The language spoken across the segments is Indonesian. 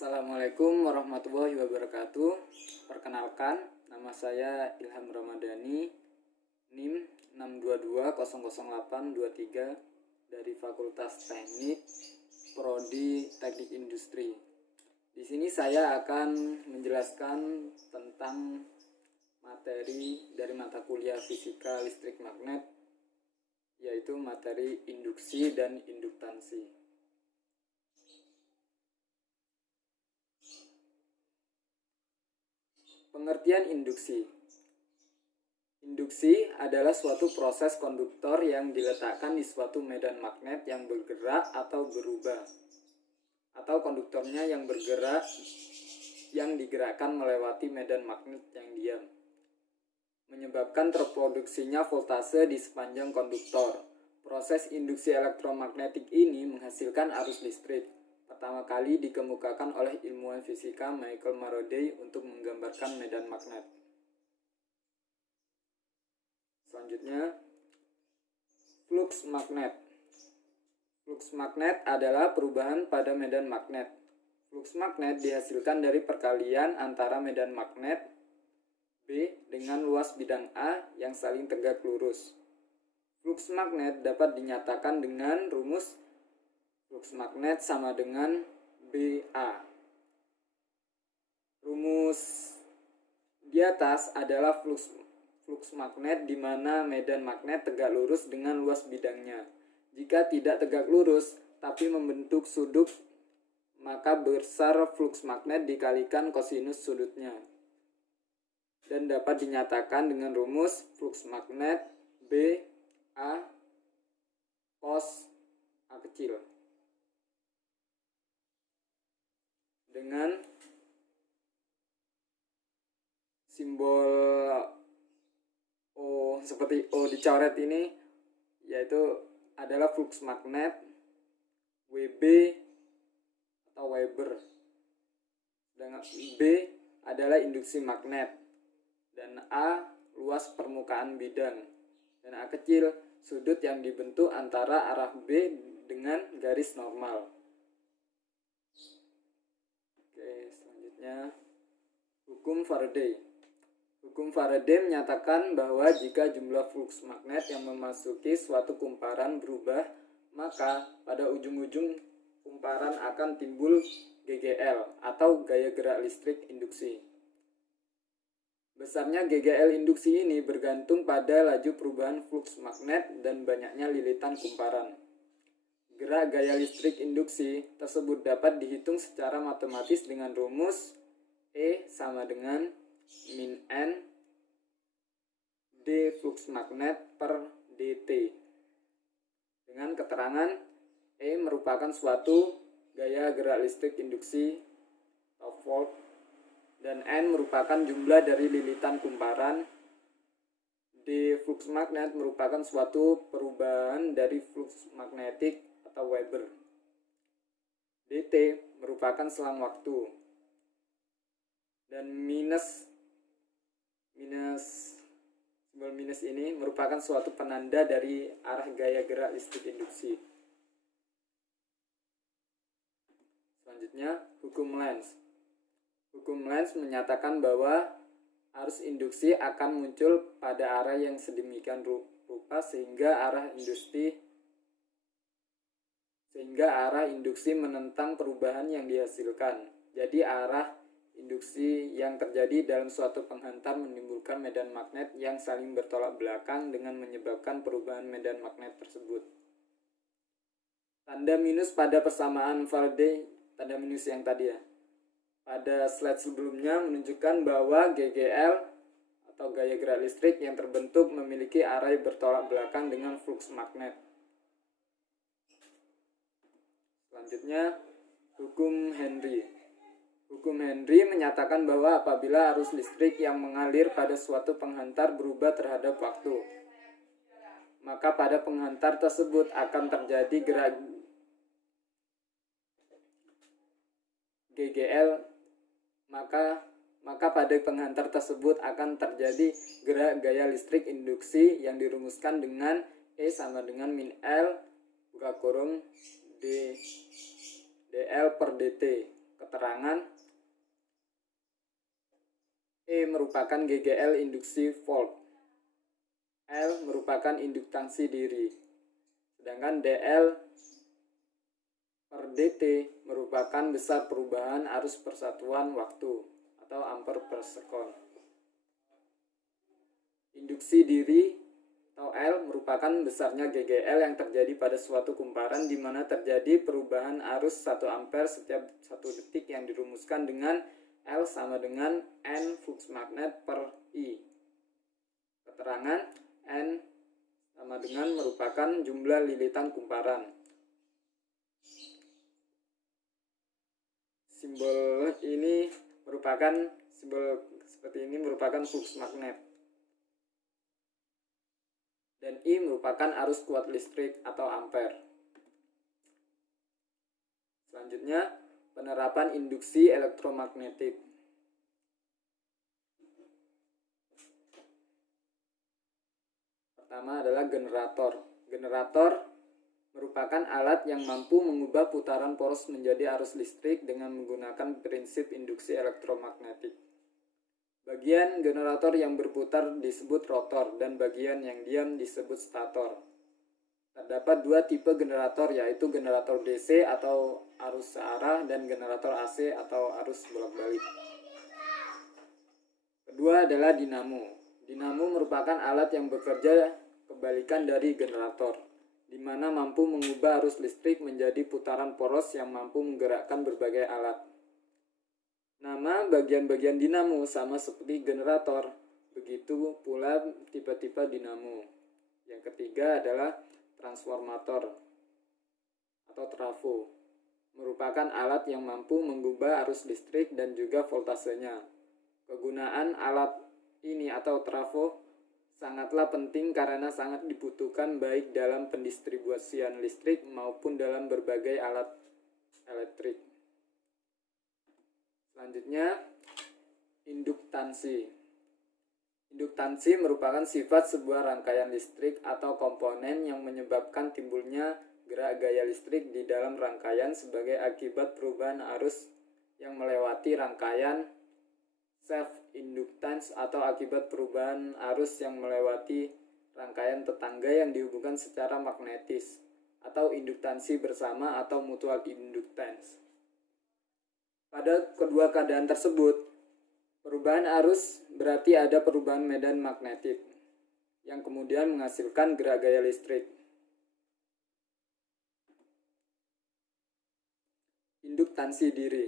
Assalamualaikum warahmatullahi wabarakatuh. Perkenalkan, nama saya Ilham Ramadhani, NIM 6220083 dari Fakultas Teknik, Prodi Teknik Industri. Di sini saya akan menjelaskan tentang materi dari mata kuliah Fisika Listrik Magnet, yaitu materi induksi dan induktansi. Pengertian induksi. Induksi adalah suatu proses konduktor yang diletakkan di suatu medan magnet yang bergerak atau berubah, atau konduktornya yang bergerak yang digerakkan melewati medan magnet yang diam, menyebabkan terproduksinya voltase di sepanjang konduktor. Proses induksi elektromagnetik ini menghasilkan arus listrik. Pertama kali dikemukakan oleh ilmuwan fisika Michael Faraday untuk menggambarkan medan magnet. Selanjutnya, flux magnet. Flux magnet adalah perubahan pada medan magnet. Flux magnet dihasilkan dari perkalian antara medan magnet B dengan luas bidang A yang saling tegak lurus. Flux magnet dapat dinyatakan dengan rumus flux magnet sama dengan BA. Rumus di atas adalah flux magnet di mana medan magnet tegak lurus dengan luas bidangnya. Jika tidak tegak lurus tapi membentuk sudut, maka besar flux magnet dikalikan kosinus sudutnya. Dan dapat dinyatakan dengan rumus flux magnet BA cos A kecil. Dengan simbol O seperti O dicoret ini, yaitu adalah flux magnet, WB atau Weber. Dengan B adalah induksi magnet, dan A luas permukaan bidang, dan A kecil sudut yang dibentuk antara arah B dengan garis normal. Selanjutnya, hukum Faraday. Hukum Faraday menyatakan bahwa jika jumlah flux magnet yang memasuki suatu kumparan berubah, maka pada ujung-ujung kumparan akan timbul GGL atau gaya gerak listrik induksi. Besarnya GGL induksi ini bergantung pada laju perubahan flux magnet dan banyaknya lilitan kumparan. Gerak gaya listrik induksi tersebut dapat dihitung secara matematis dengan rumus E sama dengan min N D flux magnet per dt. Dengan keterangan E merupakan suatu gaya gerak listrik induksi atau volt, dan N merupakan jumlah dari lilitan kumparan. D flux magnet merupakan suatu perubahan dari flux magnetik atau Weber. dt merupakan selang waktu, dan simbol minus ini merupakan suatu penanda dari arah gaya gerak listrik induksi. Selanjutnya, hukum Lenz. Hukum Lenz menyatakan bahwa arus induksi akan muncul pada arah yang sedemikian rupa sehingga arah induksi menentang perubahan yang dihasilkan. Jadi arah induksi yang terjadi dalam suatu penghantar menimbulkan medan magnet yang saling bertolak belakang dengan menyebabkan perubahan medan magnet tersebut. Tanda minus pada persamaan Faraday, tanda minus yang tadi ya, pada slide sebelumnya menunjukkan bahwa GGL atau gaya gerak listrik yang terbentuk memiliki arah bertolak belakang dengan flux magnet. Selanjutnya, hukum Henry. Hukum Henry menyatakan bahwa apabila arus listrik yang mengalir pada suatu penghantar berubah terhadap waktu, maka pada penghantar tersebut akan terjadi gerak GGL, maka pada penghantar tersebut akan terjadi gerak gaya listrik induksi yang dirumuskan dengan E sama dengan min L buka kurung dl per dt. keterangan E merupakan GGL induksi volt, L merupakan induktansi diri, sedangkan dl per dt merupakan besar perubahan arus persatuan waktu atau ampere per sekon. Induksi diri atau L merupakan besarnya GGL yang terjadi pada suatu kumparan di mana terjadi perubahan arus 1 ampere setiap 1 detik yang dirumuskan dengan L sama dengan N flux magnet per I. Keterangan N sama dengan merupakan jumlah lilitan kumparan. Simbol seperti ini merupakan flux magnet. Dan I merupakan arus kuat listrik atau ampere. Selanjutnya, penerapan induksi elektromagnetik. Pertama adalah generator. Generator merupakan alat yang mampu mengubah putaran poros menjadi arus listrik dengan menggunakan prinsip induksi elektromagnetik. Bagian generator yang berputar disebut rotor dan bagian yang diam disebut stator. Terdapat 2 tipe generator, yaitu generator DC atau arus searah dan generator AC atau arus bolak-balik. Kedua adalah dinamo. Dinamo merupakan alat yang bekerja kebalikan dari generator, di mana mampu mengubah arus listrik menjadi putaran poros yang mampu menggerakkan berbagai alat. Nama bagian-bagian dinamo sama seperti generator, begitu pula tipe-tipe dinamo. Yang ketiga adalah transformator atau trafo, merupakan alat yang mampu mengubah arus listrik dan juga voltasenya. Kegunaan alat ini atau trafo sangatlah penting karena sangat dibutuhkan baik dalam pendistribusian listrik maupun dalam berbagai alat elektrik. Selanjutnya, induktansi. Induktansi merupakan sifat sebuah rangkaian listrik atau komponen yang menyebabkan timbulnya gerak gaya listrik di dalam rangkaian sebagai akibat perubahan arus yang melewati rangkaian self-inductance atau akibat perubahan arus yang melewati rangkaian tetangga yang dihubungkan secara magnetis atau induktansi bersama atau mutual inductance. Pada kedua keadaan tersebut, perubahan arus berarti ada perubahan medan magnetik yang kemudian menghasilkan gerak gaya listrik. Induktansi diri.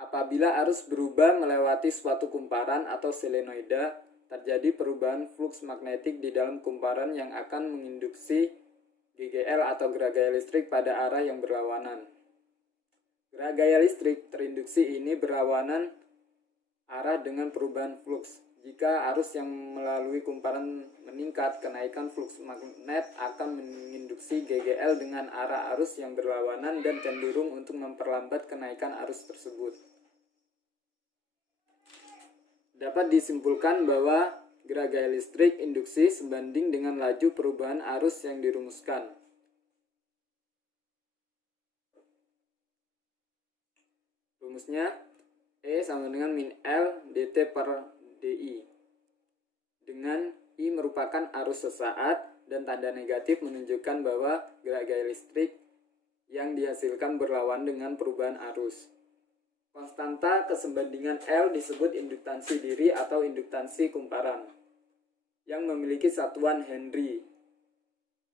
Apabila arus berubah melewati suatu kumparan atau solenoida, terjadi perubahan flux magnetik di dalam kumparan yang akan menginduksi GGL atau gerak gaya listrik pada arah yang berlawanan. Gerak gaya listrik terinduksi ini berlawanan arah dengan perubahan flux. Jika arus yang melalui kumparan meningkat, kenaikan flux magnet akan menginduksi GGL dengan arah arus yang berlawanan dan cenderung untuk memperlambat kenaikan arus tersebut. Dapat disimpulkan bahwa gerak gaya listrik induksi sebanding dengan laju perubahan arus yang dirumuskan. Rumusnya E sama dengan min L dt per di, dengan I merupakan arus sesaat dan tanda negatif menunjukkan bahwa gerak gaya listrik yang dihasilkan berlawan dengan perubahan arus. Konstanta kesebandingan L disebut induktansi diri atau induktansi kumparan yang memiliki satuan Henry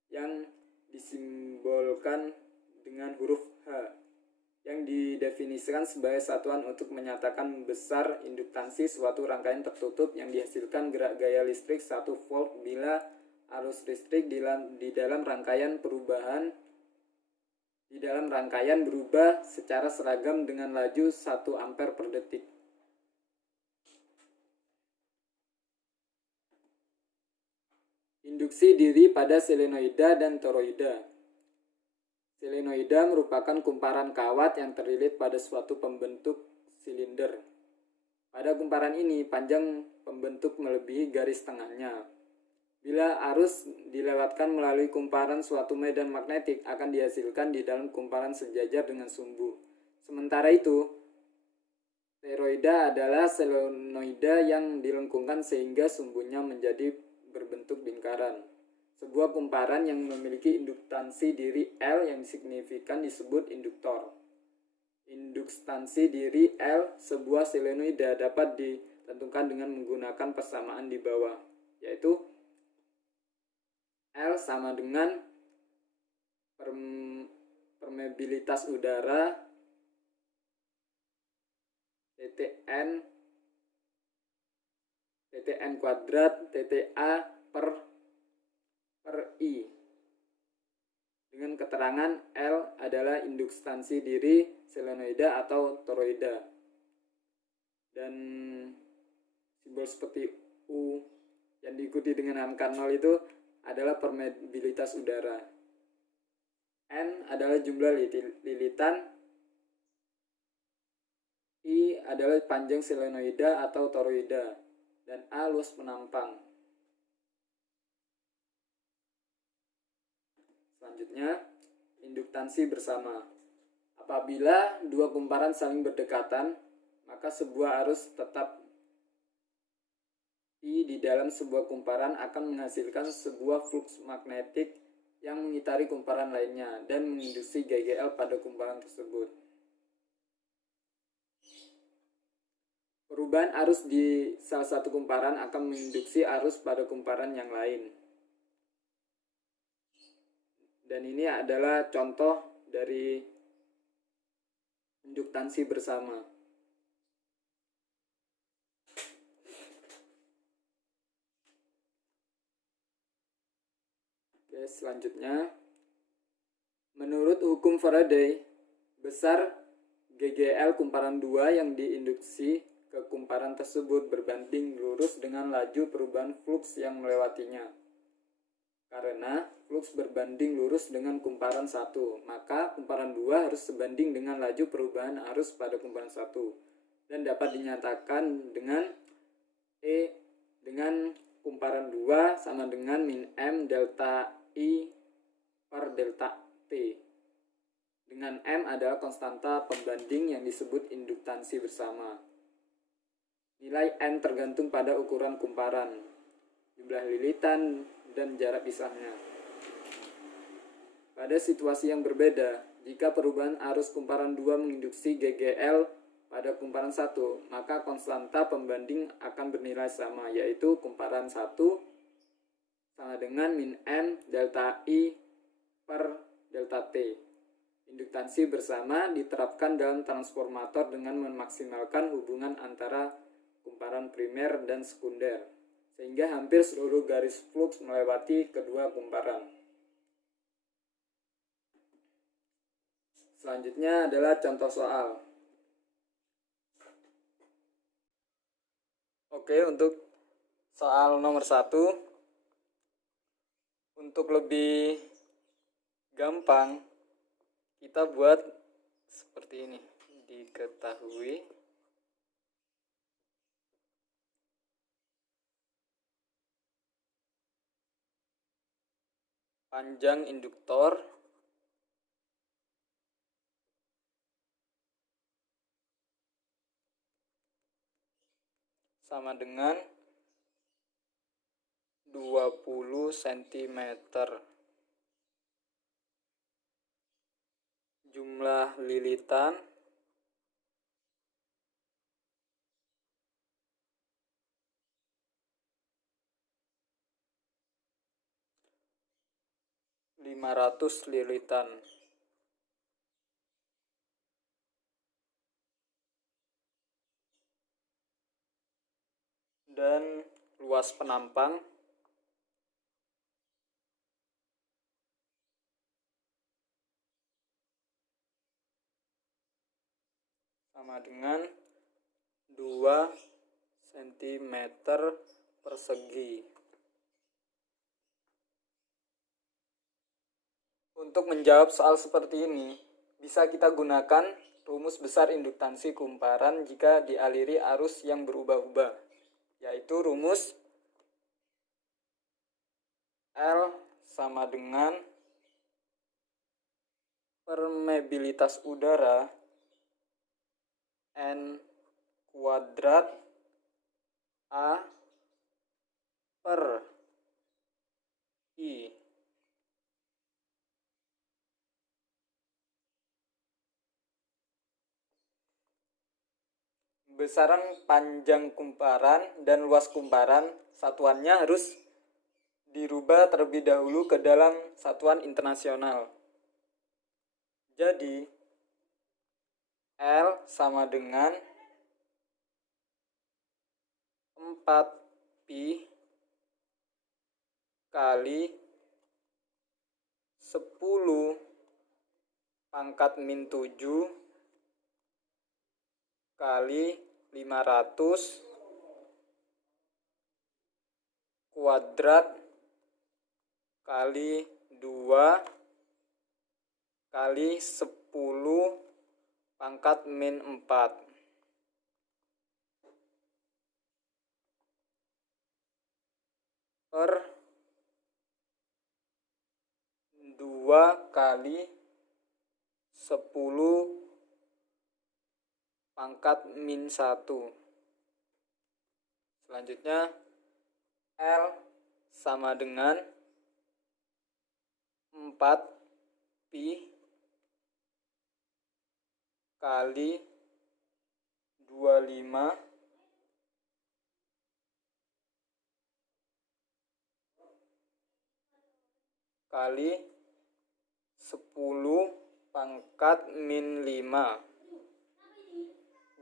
yang disimbolkan dengan huruf H, yang didefinisikan sebagai satuan untuk menyatakan besar induktansi suatu rangkaian tertutup yang dihasilkan gerak gaya listrik 1 volt bila arus listrik di dalam rangkaian berubah secara seragam dengan laju 1 ampere per detik. Induksi diri pada solenoida dan toroida. Solenoida merupakan kumparan kawat yang terlilit pada suatu pembentuk silinder. Pada kumparan ini, panjang pembentuk melebihi garis tengahnya. Bila arus dilewatkan melalui kumparan suatu medan magnetik akan dihasilkan di dalam kumparan sejajar dengan sumbu. Sementara itu, toroida adalah solenoida yang dilengkungkan sehingga sumbunya menjadi berbentuk lingkaran. Sebuah kumparan yang memiliki induktansi diri L yang signifikan disebut induktor. Induktansi diri L sebuah solenoida dapat ditentukan dengan menggunakan persamaan di bawah, yaitu L sama dengan permeabilitas udara TTN kuadrat TTA per I, dengan keterangan L adalah induktansi diri solenoida atau toroida, dan simbol seperti U yang diikuti dengan angka 0 itu adalah permeabilitas udara. N adalah jumlah lilitan, I adalah panjang solenoida atau toroida, dan A luas penampang. Selanjutnya, induktansi bersama. Apabila dua kumparan saling berdekatan, maka sebuah arus tetap I di dalam sebuah kumparan akan menghasilkan sebuah flux magnetik yang mengitari kumparan lainnya dan menginduksi GGL pada kumparan tersebut. Perubahan arus di salah satu kumparan akan menginduksi arus pada kumparan yang lain. Dan ini adalah contoh dari induktansi bersama. Oke, selanjutnya, menurut hukum Faraday, besar GGL kumparan 2 yang diinduksi ke kumparan tersebut berbanding lurus dengan laju perubahan flux yang melewatinya. Karena flux berbanding lurus dengan kumparan 1, maka kumparan 2 harus sebanding dengan laju perubahan arus pada kumparan 1, dan dapat dinyatakan dengan E dengan kumparan 2 sama dengan min M delta I per delta T, dengan M adalah konstanta pembanding yang disebut induktansi bersama. Nilai N tergantung pada ukuran kumparan, jumlah lilitan, dan jarak pisahnya. Pada situasi yang berbeda, jika perubahan arus kumparan 2 menginduksi GGL pada kumparan 1, maka konstanta pembanding akan bernilai sama, yaitu kumparan 1 sama dengan min M delta I per delta T. Induktansi bersama diterapkan dalam transformator dengan memaksimalkan hubungan antara kumparan primer dan sekunder, sehingga hampir seluruh garis flux melewati kedua kumparan. Selanjutnya adalah contoh soal. Oke, untuk soal nomor 1, untuk lebih gampang kita buat seperti ini. Diketahui panjang induktor sama dengan 20 cm. Jumlah lilitan (500 lilitan). Dan luas penampang sama dengan 2 cm persegi. Untuk menjawab soal seperti ini, bisa kita gunakan rumus besar induktansi kumparan jika dialiri arus yang berubah-ubah, yaitu rumus L sama dengan permeabilitas udara N kuadrat A per I. Besaran panjang kumparan dan luas kumparan satuannya harus dirubah terlebih dahulu ke dalam satuan internasional. Jadi L sama dengan 4pi kali 10 pangkat min 7 kali 500 kuadrat kali 2 kali 10 pangkat min 4 per 2 kali 10 pangkat min 1. Selanjutnya L sama dengan 4pi kali 25 kali 10 pangkat min 5.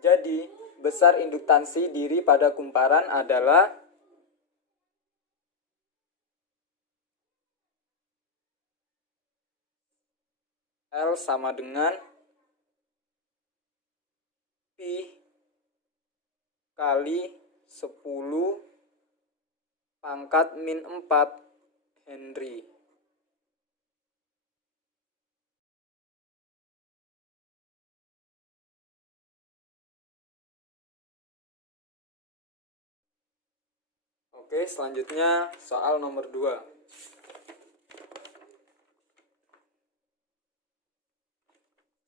Jadi, besar induktansi diri pada kumparan adalah L sama dengan pi kali 10 pangkat min 4 Henry. Oke, selanjutnya soal nomor 2.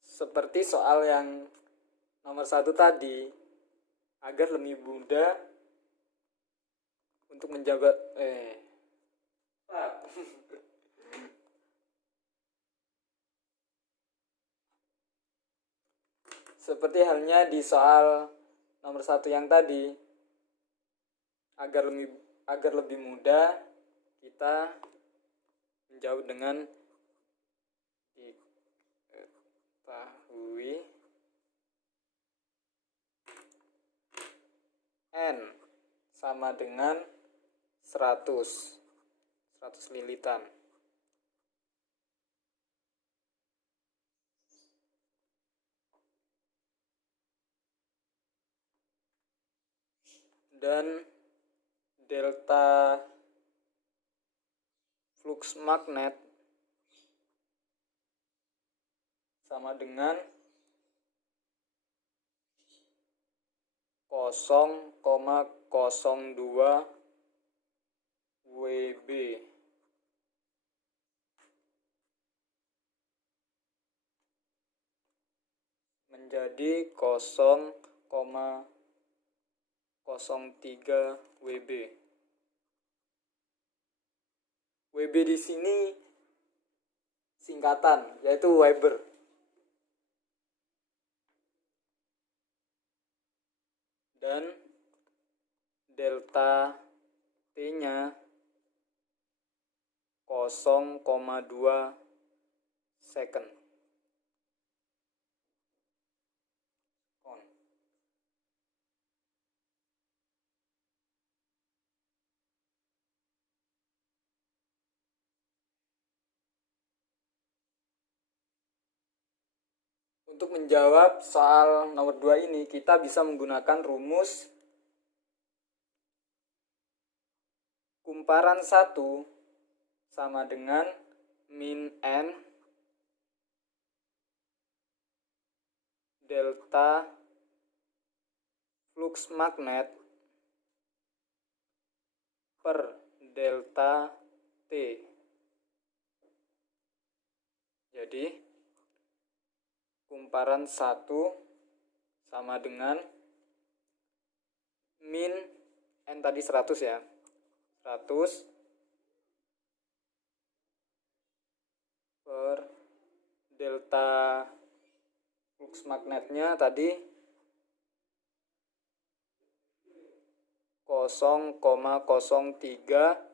Seperti soal yang nomor 1 tadi, agar lebih mudah untuk menjaga seperti halnya di soal nomor 1 yang tadi, agar lebih mudah kita menjawab dengan diketahui N sama dengan 100 lilitan. Dan delta flux magnet sama dengan 0,02 WB. Menjadi 0,03 WB. WB di sini singkatan, yaitu Weber. Dan delta T-nya 0,2 second. Untuk menjawab soal nomor 2 ini, kita bisa menggunakan rumus kumparan 1 sama dengan min N delta flux magnet per delta T. Jadi kumparan 1 sama dengan min N tadi 100 ya. 100 per delta flux magnetnya tadi 0,03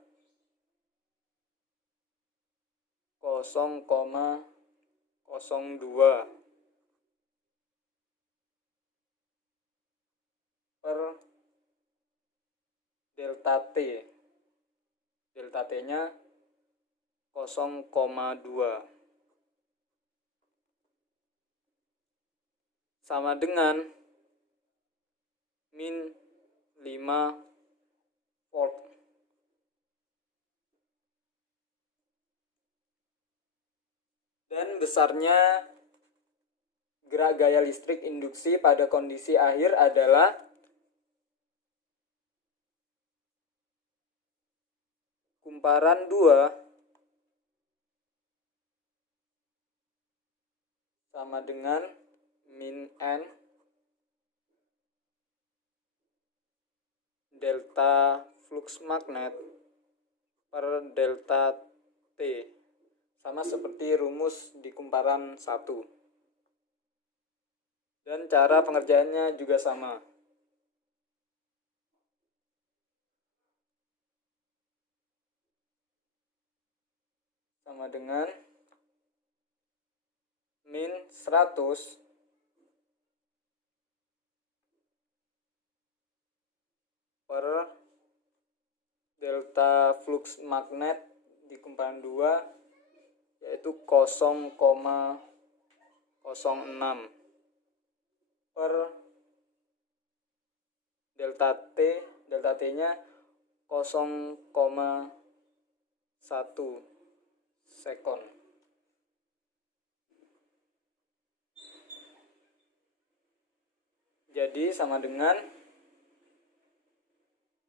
0,02 per delta T. Delta T-nya 0,2 sama dengan min 5 volt. Dan besarnya gerak gaya listrik induksi pada kondisi akhir adalah kumparan 2 sama dengan min N delta flux magnet per delta T, sama seperti rumus di kumparan 1. Dan cara pengerjaannya juga sama. Sama dengan min 100 per delta flux magnet di kumparan 2 yaitu 0,06 per delta T-nya 0,1 sekon. Jadi sama dengan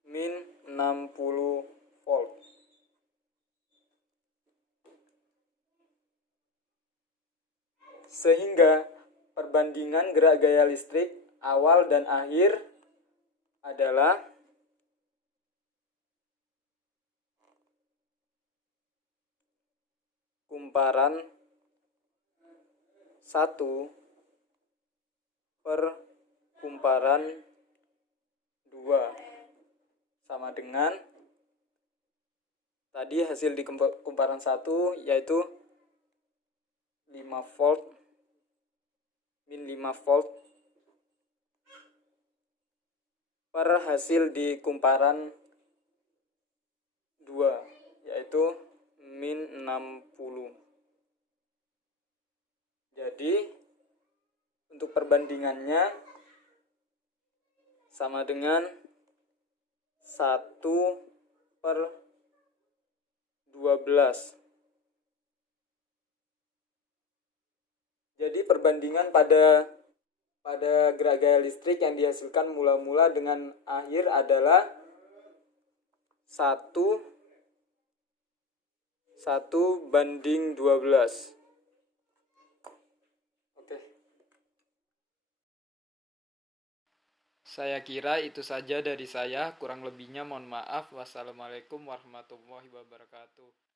min 60 volt. Sehingga perbandingan gerak gaya listrik awal dan akhir adalah kumparan 1 per kumparan 2 sama dengan tadi hasil di kumparan 1 yaitu 5 volt min 5 volt per hasil di kumparan 2 yaitu min 60. Jadi untuk perbandingannya sama dengan 1 per 12. Jadi perbandingan pada gerak gaya listrik yang dihasilkan mula-mula dengan akhir adalah 1 banding 12. Oke. Saya kira itu saja dari saya, kurang lebihnya mohon maaf. Wassalamualaikum warahmatullahi wabarakatuh.